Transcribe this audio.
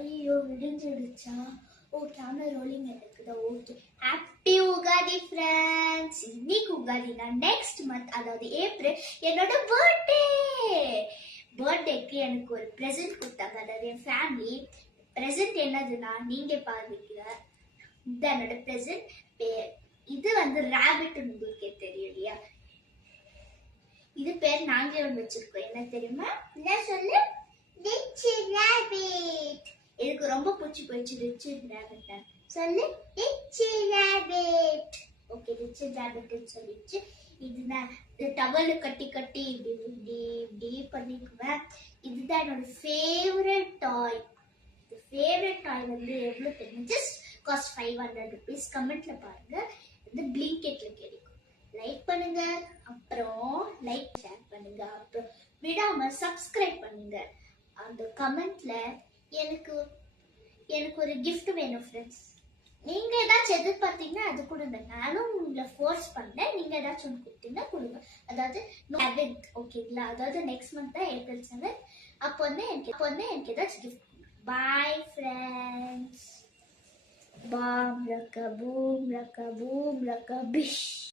ஐயோ விடிஞ்சிடுச்சா? ஓ camera rolling இருக்குதா? Okay. Happy Ugadi friends. இன்னைக்கு உகாதினா நெக்ஸ்ட் மந்த், அதாவது ஏப்ரல் என்னோட பர்த்டேக்கு எனக்கு ஒரு ப்ரெசென்ட் கொடுத்தாங்க. அதாவது என் ஃபேமிலி ப்ரெசென்ட் என்னதுன்னா நீங்க பாருங்க, இது என்னோட ப்ரெசென்ட். இது வந்து ரேபிட், உங்களுக்கே தெரியும் இல்லையா? இது பேர் நாங்களே ஒன்று வச்சிருக்கோம். என்ன தெரியுமா? என்ன சொல்லு? Rich rapid. எனக்கு ரொம்ப பிடிச்சி போயிடுச்சு ரிச் ரேபிட். சொல்லு ரிச் ரேபிட். ஓகே, ரிச் ரேபிட்னு சொல்லிடுச்சு. இதுதான் டவல் கட்டி கட்டி இப்படி இப்படி இப்படி பண்ணிக்குவேன். இதுதான் என்னோட ஃபேவரட் டாய். ஃபேவரட் டாய் வந்து எவ்வளோ தெரியும்? Just cost 500 rupees. கமெண்ட்ல பாருங்க, இது பிளிங்கெட்ல கிடைக்கும். லைக் பண்ணுங்க, அப்புறம் லைக் ஷேர் பண்ணுங்க, அப்புறம் விடாம சப்ஸ்கிரைப் பண்ணுங்க. அந்த கமெண்ட்ல எனக்கு ஒரு கிஃப்ட் வேணும் ஃப்ரெண்ட்ஸ். நீங்க ஏதாச்சும் எதிர்பார்த்தீங்கன்னா அது கொடுங்க. நானும் உங்களை ஃபோர்ஸ் பண்ணேன், நீங்க ஏதாச்சும் ஒன்று கொடுத்தீங்கன்னா கொடுங்க. அதாவது ஓகேங்களா? அதாவது நெக்ஸ்ட் மந்த் தான் ஏப்ரல் 7. அப்போ வந்து எனக்கு ஏதாச்சும் கிஃப்ட். Boy friends. பாம் லக்க பூம் லக்க பூம் லக்க பிஷ்.